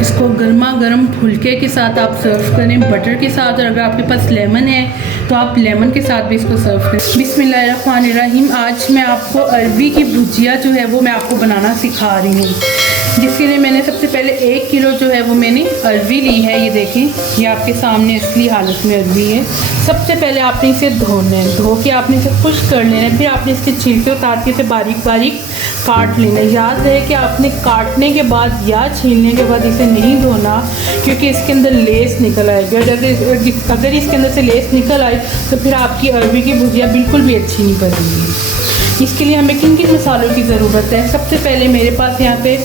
इसको गर्मा गर्म फुलके के साथ आप सर्व करें, बटर के साथ, और अगर आपके पास लेमन है तो आप लेमन के साथ भी इसको सर्व करें। बिस्मिल्लाहिर्रहमानिर्रहीम। आज मैं आपको अरबी की भुजिया जो है वो मैं आपको बनाना सिखा रही हूँ, जिसके लिए मैंने सबसे पहले 1 किलो जो है वो मैंने अरबी ली है। ये देखें, ये आपके सामने असली हालत में अरबी है। सबसे पहले आपने इसे धोना है, धो के आपने इसे खुश्क कर लेना है, फिर आपने इसके छिलके उतार के इसे बारीक बारीक काट लेना है। याद रहे कि आपने काटने के बाद या छीलने के बाद इसे नहीं धोना, क्योंकि इसके अंदर लेस निकल आएगी। अगर इसके अंदर से लेस निकल आए तो फिर आपकी अरबी की भुजिया बिल्कुल भी अच्छी नहीं बनेगी। इसके लिए हमें किन किन मसालों की ज़रूरत है। सबसे पहले मेरे पास यहाँ पे,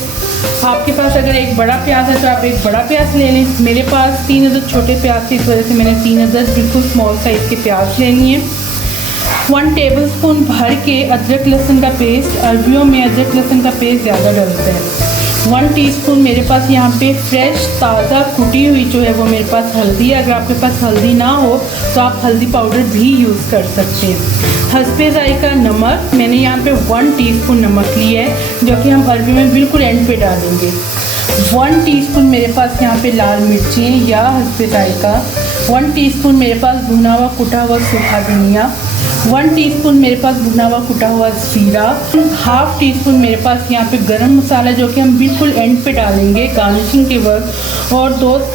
आपके पास अगर एक बड़ा प्याज है तो आप एक बड़ा प्याज ले लें। मेरे पास 3 अदद छोटे प्याज थे, इस वजह से मैंने 3 अदद बिल्कुल स्मॉल साइज़ के प्याज लेनी है। 1 टेबलस्पून भर के अदरक लहसुन का पेस्ट। अरबियों में अदरक लहसुन का पेस्ट ज़्यादा डलता है। 1 टीस्पून मेरे पास यहाँ पे फ्रेश ताज़ा कुटी हुई जो है वो मेरे पास हल्दी है। अगर आपके पास हल्दी ना हो तो आप हल्दी पाउडर भी यूज़ कर सकते हैं। हस्बे ज़ायका नमक, मैंने यहाँ पे 1 टीस्पून नमक लिया है, जो कि हम अरबी में बिल्कुल एंड पे डालेंगे। 1 टीस्पून मेरे पास यहाँ पे लाल मिर्ची या हस्बे ज़ायका। 1 टीस्पून मेरे पास भुना हुआ कुटा हुआ सूखा धनिया। 1 टीस्पून मेरे पास भुना हुआ कुटा हुआ जीरा। 1/2 टीस्पून मेरे पास यहाँ पे गरम मसाला, जो कि हम बिल्कुल एंड पे डालेंगे गार्निशिंग के वक्त। और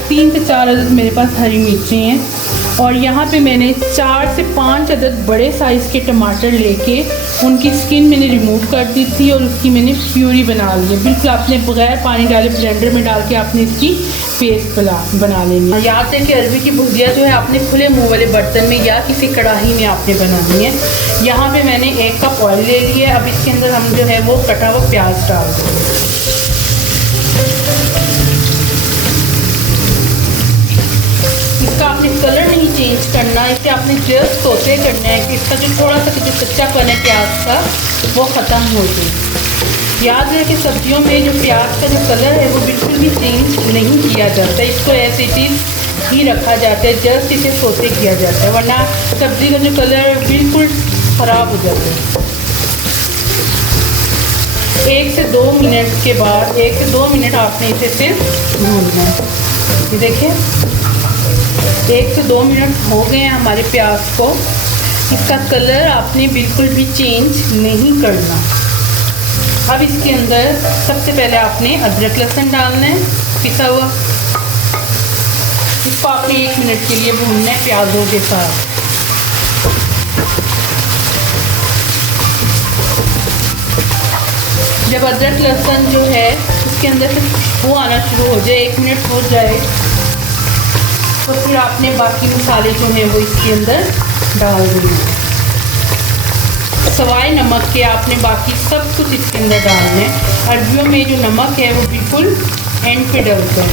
3 से 4 अदद मेरे पास हरी मिर्ची हैं। और यहाँ पे मैंने 4 से 5 अदद बड़े साइज़ के टमाटर लेके उनकी स्किन मैंने रिमूव कर दी थी और उसकी मैंने प्यूरी बना ली है। बिल्कुल आपने बगैर पानी डाले ब्लेंडर में डाल के आपने इसकी पेस्ट बना लेनी है। याद है कि अरबी की भुजिया जो है आपने खुले मुंह वाले बर्तन में या किसी कढ़ाई में आपने बनानी है। यहाँ पे मैंने 1 कप ऑयल ले लिया है। अब इसके अंदर हम जो है वो कटा हुआ प्याज डाल देंगे। इसका आपने कलर नहीं चेंज करना, इसे आपने जस्ट सोते करना है कि इसका जो थोड़ा सा जो कच्चापन है प्याज का वो ख़त्म हो जाए। याद है कि सब्जियों में जो प्याज का जो कलर है वो बिल्कुल भी चेंज नहीं किया जाता, इसको ऐसे चीज़ ही रखा जाता है, जस्ट इसे सोते किया जाता है, वरना सब्ज़ी का जो कलर है बिल्कुल ख़राब हो जाता है। 1 से 2 मिनट के बाद 1 से 2 मिनट आपने इसे सिर्फ भूनना है। ये देखिए 1 से 2 मिनट हो गए हैं हमारे प्याज को। इसका कलर आपने बिल्कुल भी चेंज नहीं करना। अब इसके अंदर सबसे पहले आपने अदरक लहसुन डालना है पिसा हुआ। इसको आपने 1 मिनट के लिए भूनना है प्याज़ों के साथ। जब अदरक लहसुन जो है उसके अंदर से खुशबू आना शुरू हो जाए, 1 मिनट हो जाए, तो फिर आपने बाकी मसाले जो हैं वो इसके अंदर डाल देंगे। सवाए नमक के आपने बाकी सब कुछ इसके अंदर डालना है। अरबियों में जो नमक है वो बिल्कुल एंड पे डलता है।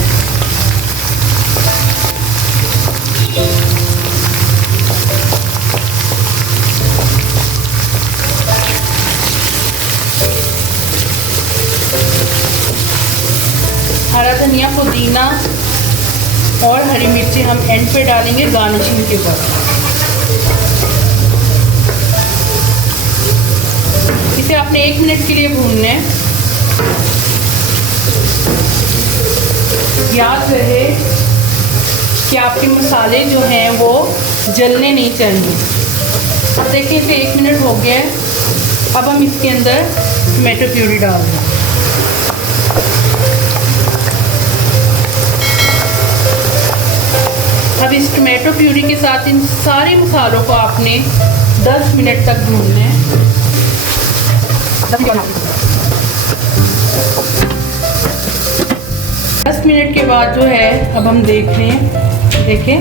हरा धनिया, पुदीना और हरी मिर्ची हम एंड पे डालेंगे गार्निशिंग के बाद। इसे आपने 1 मिनट के लिए भूनना है। याद रहे कि आपके मसाले जो हैं वो जलने नहीं चाहिए। अब देखिए इसे 1 मिनट हो गया है। अब हम इसके अंदर टमाटो प्यूरी डाल दें। अब इस टमाटो प्यूरी के साथ इन सारे मसालों को आपने 10 मिनट तक भूनना है। 10 मिनट के बाद जो है अब हम देख रहे हैं, देखें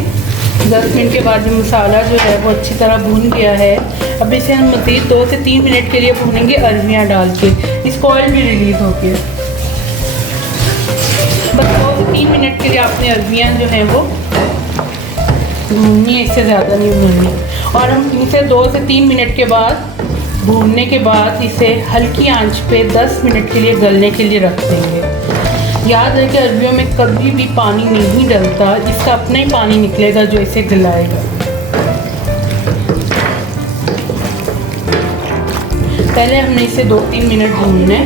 10 मिनट के बाद जो मसाला जो है वो अच्छी तरह भून गया है। अब इसे हम मज़ीद 2 से 3 मिनट के लिए भूनेंगे अरबियाँ डाल के। इसको ऑयल भी रिलीज़ हो गया। बस 2 से 3 मिनट के लिए आपने अरबियाँ जो हैं वो भूननी है, इससे ज़्यादा नहीं भूननी। और हम इसे 2 से 3 मिनट के बाद भूनने के बाद इसे हल्की आंच पे 10 मिनट के लिए गलने के लिए रख देंगे। याद है कि अरबियों में कभी भी पानी नहीं डलता, इसका अपना ही पानी निकलेगा जो इसे गलाएगा। पहले हमने इसे 2-3 मिनट भूनना है।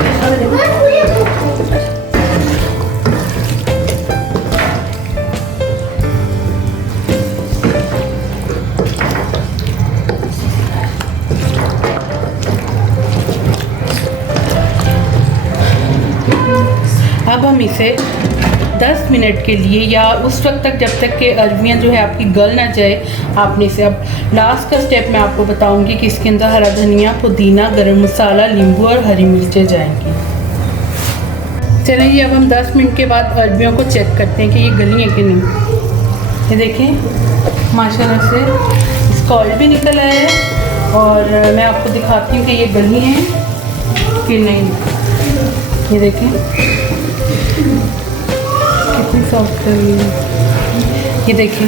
इसे 10 मिनट के लिए या उस वक्त तक जब तक कि अरबियाँ जो है आपकी गल ना जाए आपने इसे। अब लास्ट का स्टेप मैं आपको बताऊंगी कि इसके अंदर हरा धनिया, पुदीना, गरम मसाला, नींबू और हरी मिर्चें जाएंगी। चलें जी, अब हम 10 मिनट के बाद अरबियों को चेक करते हैं कि ये गली है कि नहीं। ये देखें माशाल्लाह से इसका ऑयल भी निकल आया है और मैं आपको दिखाती हूँ कि ये गली हैं कि नहीं। ये देखें कितनी सॉफ्ट है ये देखें,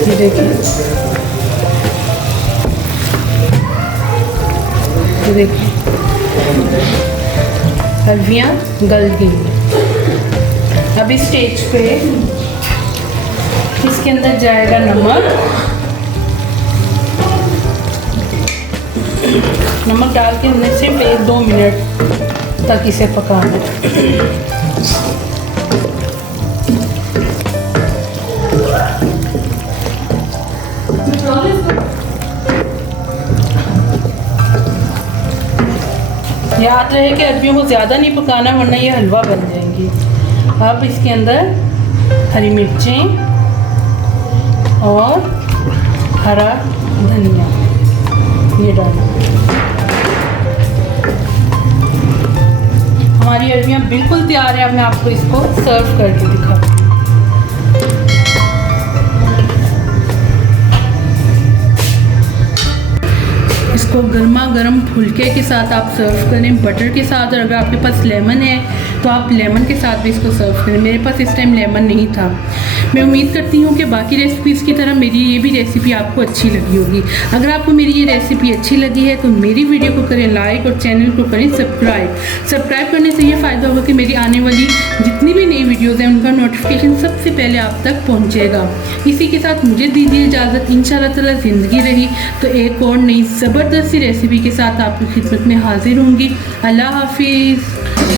ये देखें, ये देखें अरबियाँ गल गई। अब इस स्टेज पे इसके अंदर जाएगा नमक। नमक डाल के हमने सिर्फ 1-2 मिनट तक इसे पकाना है। याद रहे कि अरबियों को ज़्यादा नहीं पकाना वरना ये हलवा बन जाएंगी। अब इसके अंदर हरी मिर्चें और हरा धनिया ये डालें। हमारी अरबियाँ बिल्कुल तैयार है। अब मैं आपको इसको सर्व करके दिखाऊँ। इसको गर्मा गर्म फुलके के साथ आप सर्व करें, बटर के साथ। और अगर आपके पास लेमन है तो आप लेमन के साथ भी इसको सर्व करें। मेरे पास इस टाइम लेमन नहीं था। मैं उम्मीद करती हूँ कि बाकी रेसिपीज़ की तरह मेरी ये भी रेसिपी आपको अच्छी लगी होगी। अगर आपको मेरी ये रेसिपी अच्छी लगी है तो मेरी वीडियो को करें लाइक और चैनल को करें सब्सक्राइब करने से ये फ़ायदा होगा कि मेरी आने वाली जितनी भी नई वीडियोज़ हैं उनका नोटिफिकेशन सबसे पहले आप तक पहुँचेगा। इसी के साथ मुझे दीजिए इजाज़त। इंशाअल्लाह ताला ज़िंदगी रही तो एक और नई ज़बरदस्त सी रेसिपी के साथ आपकी खिदमत में हाजिर होंगी। अल्लाह हाफिज़।